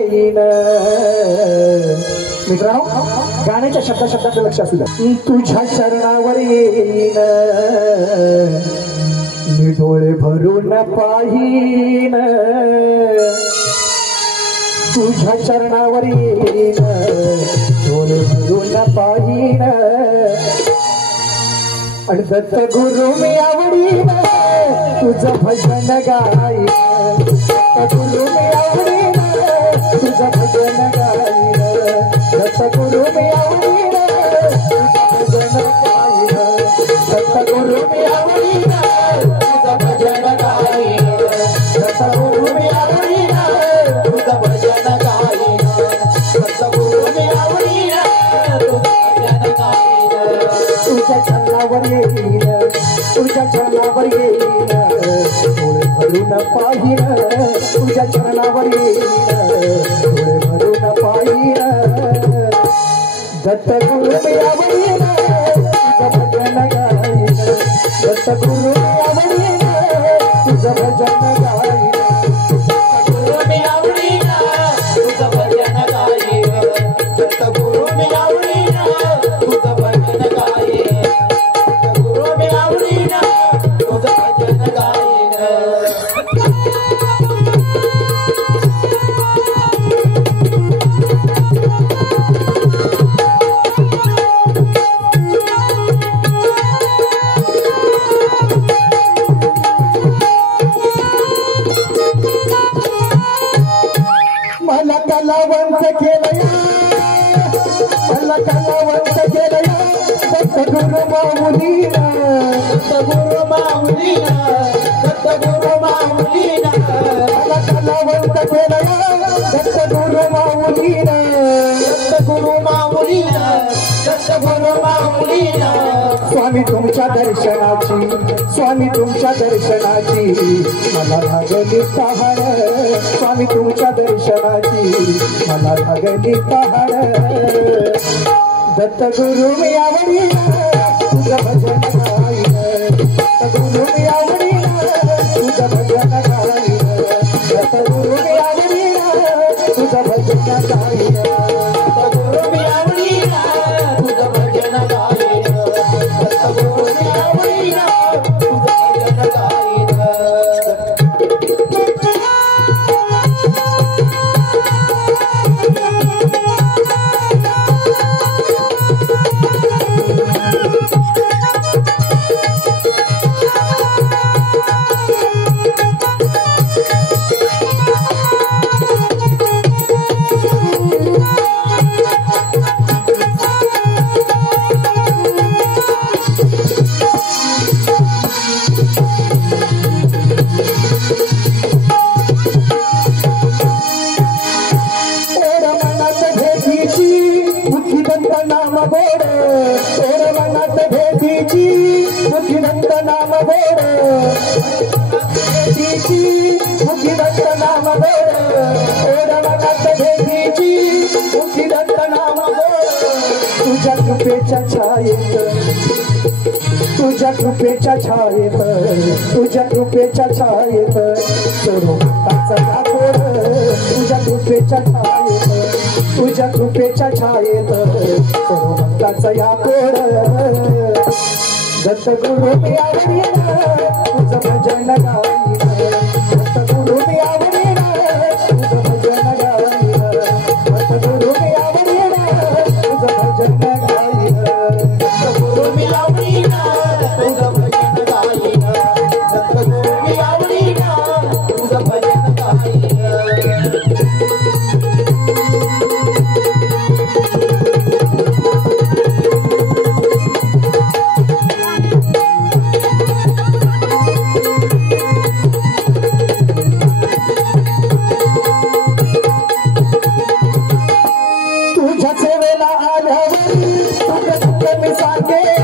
येईन मित्रांनो गाण्याच्या शब्दाकडे लक्ष असू द्या तुझ्या चरणावर येईन मी डोळे भरून पाहीन तुझ्या चरणावर येईन डोळे भरून पाहीन आणि दत्त गुरु मी आवडीन तुझं भजन गाईन दत्त गुरु मी आवडीन तुझं भजन गाईन दत्त गुरु मी आवडीन तुझं भजन गाईन दत्त गुरु मी आवडीन तुझं भजन गाईन दत्त गुरु मी आवडीन तुझं भजन गाईन दत्त गुरु मी आवडीन तुझं भजन गाईन तुझ्या चरणावर येईन तुझ्या चरणावर येईन डोळे भरून पाहीन तुझ्या चरणावर येईन डोळे भरून पाहीन दत्त गुरु मी आवडीन तुझं भजन गाईन दत्त गुरु मी आवडीन तुझं भजन गाईन दत्त गुरु मी आवडीन तुझं भजन गाईन दत्त गुरु मी आवडीन तुझं भजन गाईन दत्त गुरु मी आवडीन तुझं भजन गाईन मला कलावंत केलया मला कलावंत केलया दत्त गुरु माऊलीना दत्त गुरु माऊलीना दत्त गुरु माऊलीना मला कलावंत केलया दत्त गुरु माऊलीना दत्त गुरु माऊलीना दत्त गुरु माऊलीना स्वामी तुमच्या दर्शनाची स्वामी तुमच्या दर्शनाची मला लागली तहान स्वामी तुमच्या दर्शनाची मला लागली तहान दत्त गुरु मी आवडीन तुझं भजन गाईन दत्त गुरु मी आवडीन तुझं भजन गाईन दत्त गुरु मी आवडीन तुझं भजन गाईन दत्त गुरु मी आवडीन तुझं भजन गाईन दत्त गुरु मी आवडीन तुझं भजन गाईन नाम बोड तोर मनात भेटीची मुखीनंत नाम बोड भेटीची मुखीनंत नाम बोड तोर मनात भेटीची मुखीनंत नाम बोड तुझ्या कृपेच्या छायेत तुझ्या कृपेच्या छायेत तुझ्या कृपेच्या छायेत सोडू भक्ताचा दाखोड तुझ्या कृपेच्या छायेत तुझ्या कृपेच्या छायेत सोडू भक्ताचा या कोड दत्त गुरु मी आवडीन तुझं भजन गाईन दत्त गुरु मी आवडीन तुझं भजन गाईन दत्त गुरु मी आवडीन तुझं भजन गाईन दत्त गुरु मी आवडीन तुझं भजन गाईन दत्त गुरु मी आवडीन तुझं भजन गाईन तुझ्या सेवेला आल्यावर दुःख मी सांगेन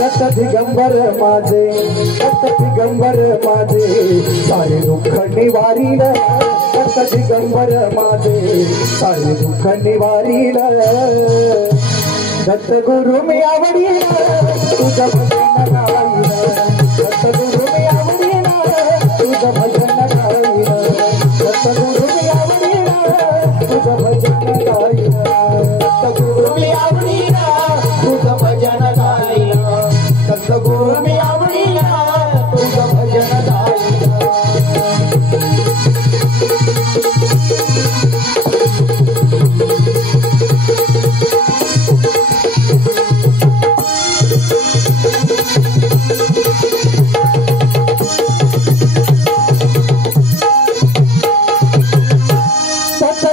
दत्त दिगंबर माझे दत्त दिगंबर दिगंबर माझे सारे दुःख निवारील दत्त दिगंबर माझे सारे दुःख निवारील दत्त गुरु मी आवडील तुझं भजन गाईन दत्त गुरु मी आवडील तुझं भजन गाईन दत्त गुरु मी आवडील तुझं भजन गाईन दत्त गुरु मी आवडील तुझं भजन गाईन दत्त गुरु मी आवडील तुझं भजन गाईन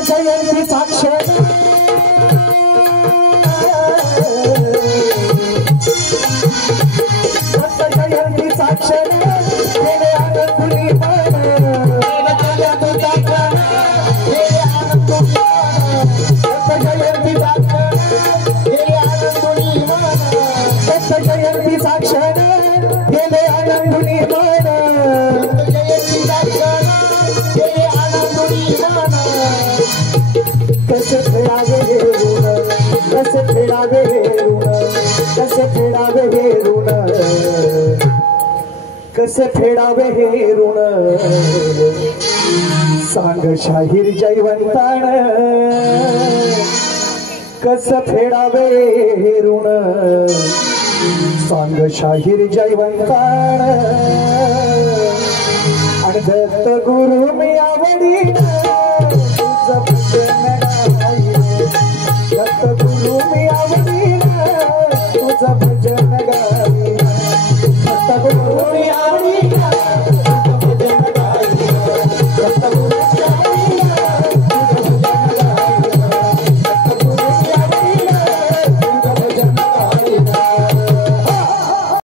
जयंती साक्षर जयंती साक्षर मेरे आनंदुनी मन जयंती साक्षर मेरे आनंदुनी मन जयंती साक्षर मेरे आनंदुनी मन जयंती साक्षर मेरे आनंदुनी मन जयंती साक्षर मेरे आनंदुनी मन कसे फेडावे हे ऋण कसे फेडावे हे ऋण कसे फेडावे हे ऋण कसे फेडावे हे ऋण सांग शाहीर जयवंतान कसे फेडावे हे ऋण सांग शाहीर जयवंतान आणि दत्त गुरु मी आवडीन